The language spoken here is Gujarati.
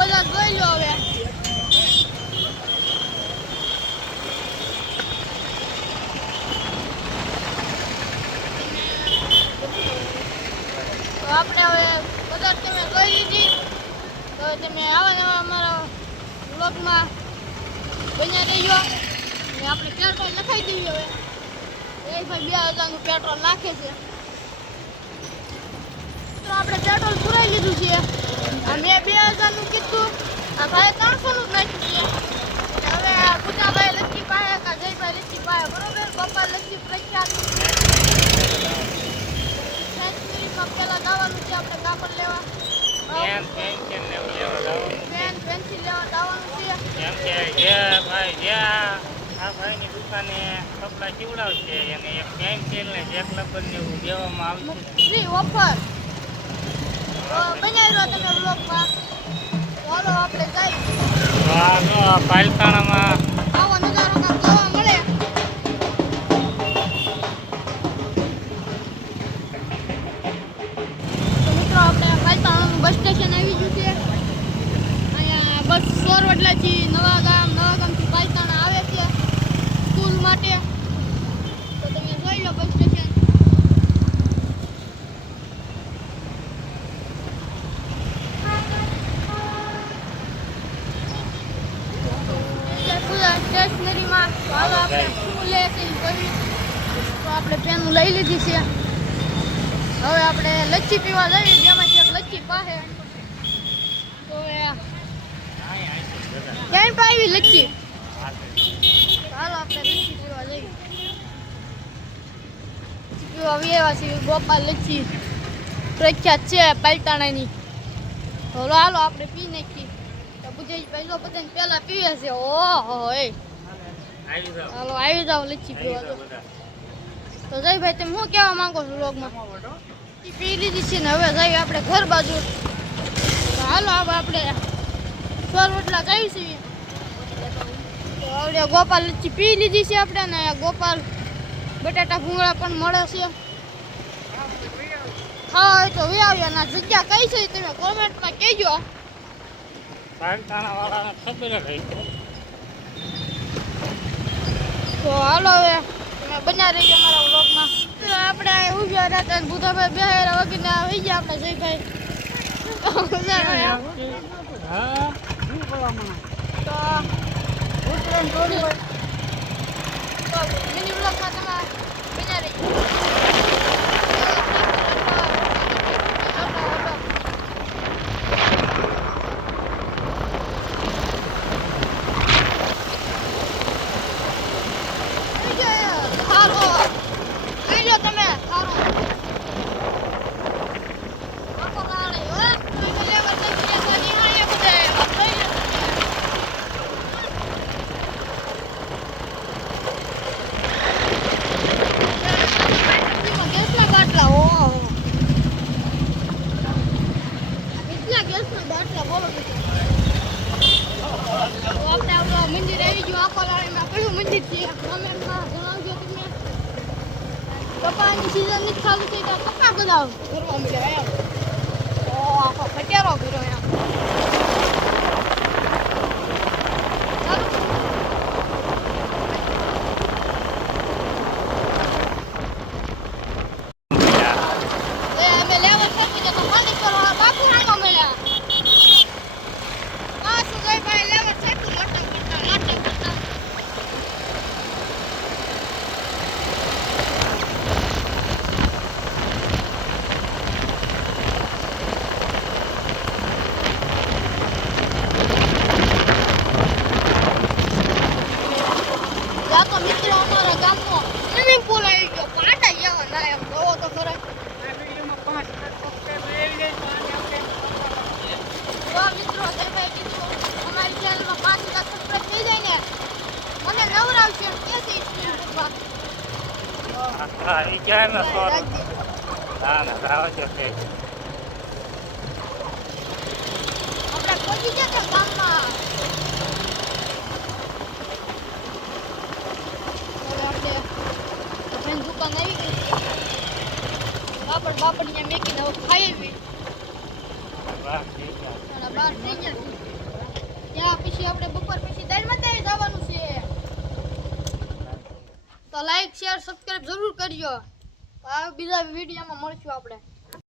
બધા જોઈ લો હવે. તો આપણે હવે બધા તમે જોઈ લીધી. તો તમે આવા નવા અમારા બ્લોગમાં બન્યા રહીજો. અને આપણે પેટ્રોલ નખાઈ દેવી હવે. એ ભાઈ 2000નું પેટ્રોલ નાખે છે. તો આપણે પેટ્રોલ પુરાઈ લીધું છે. મેં 2000નું કીધું, આ ભાઈ 300નું જ નાખ્યું છે. હવે પૂજાભાઈ લચ્છી પાયા કા જયભાઈ લચ્છી પાયા, બરોબર? પપ્પા લચ્છી પ્રખ્યાત. સેન્ચુરીમાં પેલા જવાનું છે આપણે કાપડ લેવા. પેન પેન્સિલ લેવા જવાનું છે. એમ કે ભાઈ આ ભાઈની દુકાને કપડા સીવડાવશે અને એક પેન્સિલ ને એક લબર ને એવું દેવામાં આવશે ફ્રી ઓફર. બનાવી રહ્યો તમે બ્લોગમાં. ચાલો આપણે જઈએ. આ પાલતાણામાં આવો નજારો કાંક જોવા મળે. તો મિત્રો આપણે પાલતાણાનું બસ સ્ટેશન આવી ગયું છે. અહીંયા બસ સોરવડલાથી નવાગામથી પાલતાણા આવે છે સ્કૂલ માટે. તો તમે જોઈ લો બસ સ્ટેશન. સ્ટેશનરીમાં હાલો આપણે શું લે છે એ કરવી. તો આપણે પેન લઈ લીધી છે. હવે આપણે લચ્છી પીવા જઈએ, જેમાંથી એક લચ્છી પાસે. તો ક્યાંય પાવી લચ્છી. હાલો આપણે લચ્છી પીવા જઈએ. પીવા આવ્યા છીએ ગોપાલ લચ્છી, પ્રખ્યાત છે પાલતાણાની. તો હાલો આપણે પી નાખીએ. તો બુજેશ ભાઈ જો બધાને પહેલા પીવે છે. ઓહો એ હાલો આવી જાઓ લચ્છી પીવા. તો જયભાઈ તમે શું કહેવા માંગો છો વ્લોગમાં? પી લીધી છે ને હવે જઈએ આપણે ઘર બાજુ. તો હાલો આપણે સોરવટલા જઈએ છીએ. તો હવે ગોપાલ લચ્છી પી લીધી છે આપણે ને. ગોપાલ બટાટા ભૂંગળા પણ મળે છે. હા તો વે આવ્યા ના જગ્યા કઈ છે તમે કોમેન્ટમાં કહેજો. પાલતાણા વાળાને ખબર જ હતી. તો હાલો હવે તમે બન્યા રહીજો અમારા વ્લોગમાં. તો આપણે ઉભ્યા હતા બુધાભાઈ બેહારા વગીને આવી ગયા આપણે જયભાઈ. તો મિની વ્લોગમાં તમે બન્યા રહીજો. મંદિર આવી ગયું આકોલાણીમાં. કયું મંદિર છે કોમેન્ટમાં જણાવજો તમે. કપાની સીઝન નથી ચાલુ થઈ તો કપા બધા ભરવા મળ્યા એમ. આખો ખટેરો ભર્યો એમ. અમે લેવા થતી તો ખાલી કરવા બાપુ રાનો મળ્યા. આ સુજયભાઈ લેવા થતું નાટક કરતા. મિત્રો અમારા ગામનો સ્વિમિંગ પુલ આવી ગયો. પાટા જેવા ના એમ જોવો તો ખરા. મિત્રો જયભાઈ કીધું અમારી ચેનલમાં 5,000 સબસ્ક્રાઇબ થઈ જાય ને મને નવરાવશે એમ કે છે સ્વિમિંગ પુલમાં. હા એ ક્યાં ન સોર. ના આવજો કે આપણે પહોંચી ગયા છે ગામમાં. દુકાન આવી ગઈ. બાપડ ને મેકીને હવે ખાઈ આવી. બહાર થઈ ગયા. આપણે બપોર પછી દાળમાં ત્યાં જવાનું છે. તો લાઈક શેર સબસ્ક્રાઇબ જરૂર કરજો. આ બીજા વિડીયોમાં મળશું આપણે.